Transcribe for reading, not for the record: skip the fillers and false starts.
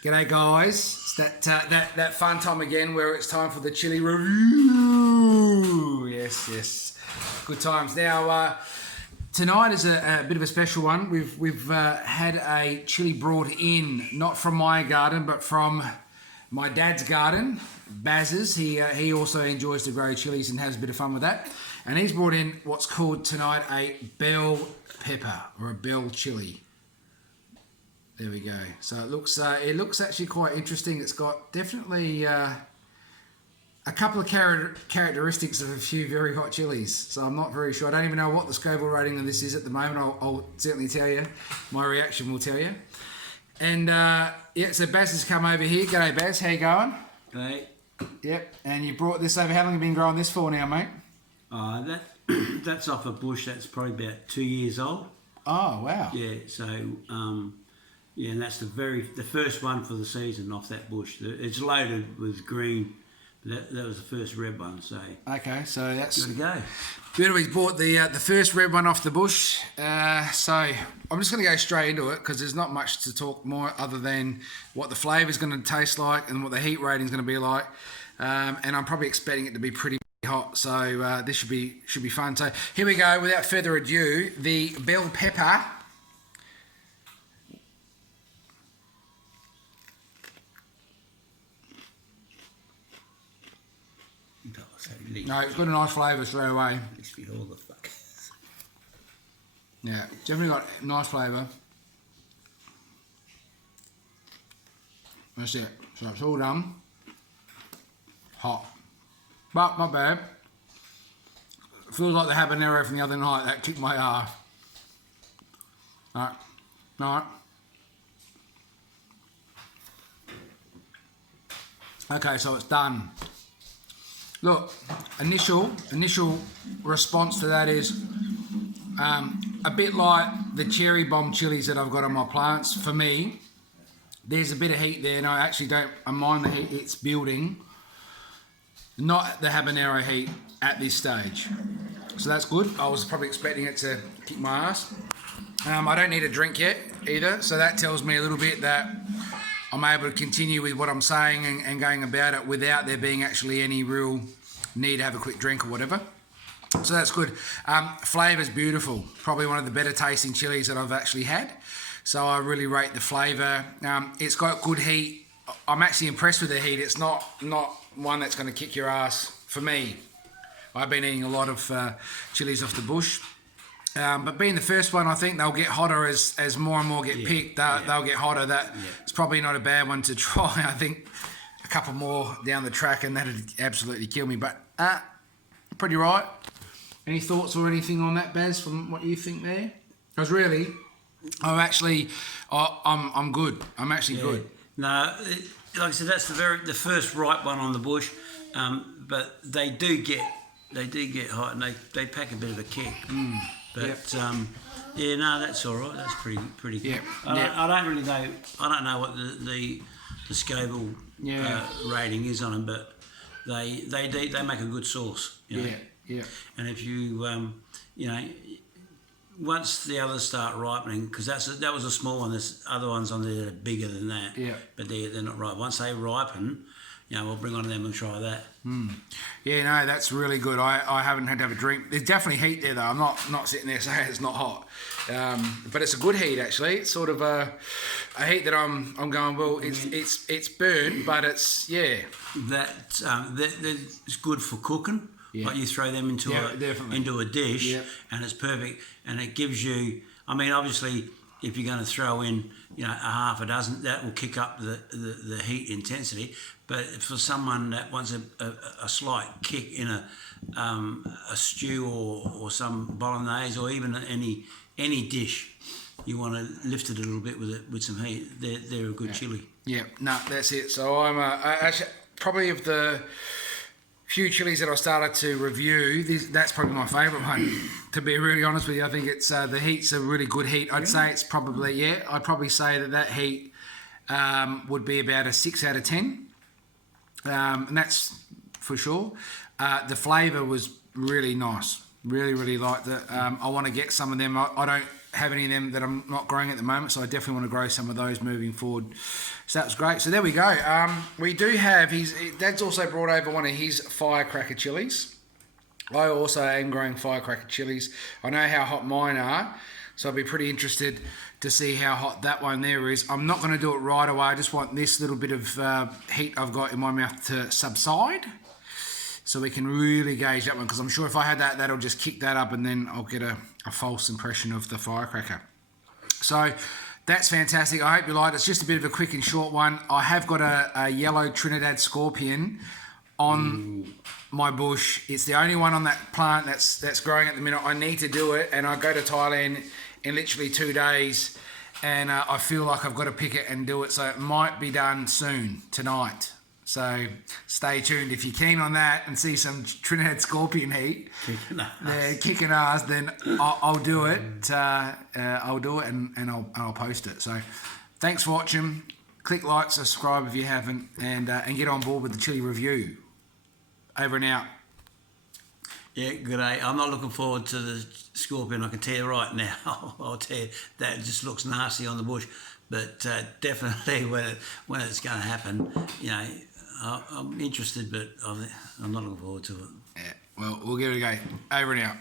G'day guys, it's that fun time again where it's time for the chili review. Yes, good times. Now tonight is a bit of a special one. We've had a chili brought in, not from my garden, but from my dad's garden, Baz's. He also enjoys to grow chilies and has a bit of fun with that. And he's brought in what's called tonight a bell pepper or a bell chili. There we go. So it looks actually quite interesting. It's got definitely a couple of characteristics of a few very hot chilies. So I'm not very sure. I don't even know what the Scoville rating of this is at the moment. I'll certainly tell you. My reaction will tell you. And yeah, so Baz has come over here. G'day Baz, how you going? Hey. Yep. And you brought this over. How long have you been growing this for now, mate? That's off a bush that's probably about 2 years old. Oh wow. Yeah. So yeah, and that's the first one for the season off that bush. It's loaded with green, but that was the first red one. So okay, so that's good to go. Beautiful. He's bought the first red one off the bush. So I'm just going to go straight into it because there's not much to talk more other than what the flavour is going to taste like and what the heat rating is going to be like. And I'm probably expecting it to be pretty hot. So this should be fun. So here we go. Without further ado, the bell pepper. No, it's got a nice flavour straight away. All the fuck. Yeah, definitely got a nice flavour. That's it. So it's all done. Hot. But not bad. It feels like the habanero from the other night that kicked my ass. Alright. Okay, so it's done. Look, initial response to that is a bit like the cherry bomb chilies that I've got on my plants. For me, there's a bit of heat there, and I actually don't mind the heat it's building. Not the habanero heat at this stage. So that's good. I was probably expecting it to kick my ass. I don't need a drink yet either, so that tells me a little bit that I'm able to continue with what I'm saying and going about it without there being actually any real need to have a quick drink or whatever. So that's good. Flavour's beautiful. Probably one of the better tasting chilies that I've actually had. So I really rate the flavour. It's got good heat. I'm actually impressed with the heat. It's not one that's going to kick your ass for me. I've been eating a lot of chilies off the bush. But being the first one, I think they'll get hotter as more and more get picked. They'll get hotter. It's probably not a bad one to try. I think a couple more down the track and that'd absolutely kill me. But pretty right. Any thoughts or anything on that, Baz, from what you think there? Because really, I'm good. I'm actually good. No, like I said, that's the first ripe one on the bush. But they do get hot and they pack a bit of a kick. But yeah, no, that's all right. That's pretty good. I don't really know. I don't know what the Scoville rating is on them, but they make a good sauce. You know? Yeah. And if you once the others start ripening, because that was a small one. There's other ones on there that are bigger than that. Yeah. But they're not ripe. Once they ripen, we'll bring on them and try that. Yeah, no, that's really good. I haven't had to have a drink. There's definitely heat there, though. I'm not sitting there saying it's not hot. But it's a good heat, actually. It's sort of a heat that I'm going, well, it's burnt, but it's, That's good for cooking. Yeah. Like you throw them into a dish, and it's perfect. And it gives you, I mean, obviously, if you're going to throw in, a half a dozen, that will kick up the heat intensity. But for someone that wants a slight kick in a stew or some bolognese or even any dish, you want to lift it a little bit with some heat. They're a good chili. Yeah, no, that's it. So I'm actually probably of the few chilies that I started to review, that's probably my favourite one. To be really honest with you, I think it's the heat's a really good heat. I'd say it's probably I'd probably say that heat would be about a 6 out of 10, and that's for sure. The flavour was really nice. Really liked it. I want to get some of them. I don't have any of them that I'm not growing at the moment, so I definitely want to grow some of those moving forward. So that was great. So there we go. We do have Dad's also brought over one of his firecracker chilies. I also am growing firecracker chilies. I know how hot mine are, so I'll be pretty interested to see how hot that one there is. I'm not going to do it right away. I just want this little bit of heat I've got in my mouth to subside, so we can really gauge that one, because I'm sure if I had that, that'll just kick that up and then I'll get a false impression of the firecracker. So that's fantastic. I hope you liked it. It's just a bit of a quick and short one. I have got a yellow Trinidad scorpion on my bush. It's the only one on that plant that's growing at the minute. I need to do it, and I go to Thailand in literally 2 days, and I feel like I've got to pick it and do it. So it might be done soon, tonight. So stay tuned. If you're keen on that and see some Trinidad scorpion heat, kicking ass, then I'll do it. I'll do it and I'll post it. So thanks for watching. Click like, subscribe if you haven't, and get on board with the chili review. Over and out. Yeah, good day. I'm not looking forward to the scorpion. I can tell you right now. I'll tell you that it just looks nasty on the bush. But definitely when it's going to happen, you know, I'm interested, but I'm not looking forward to it. Yeah, well, we'll give it a go. Over and out.